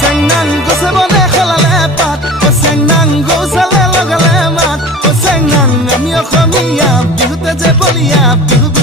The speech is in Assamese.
চেংনাং গছে বনে খেলালে পাত চেংনাং গৌচালে লগালে মাত চেংনাং আমি অসমীয়া বিহুতে যে বলিয়া বিহু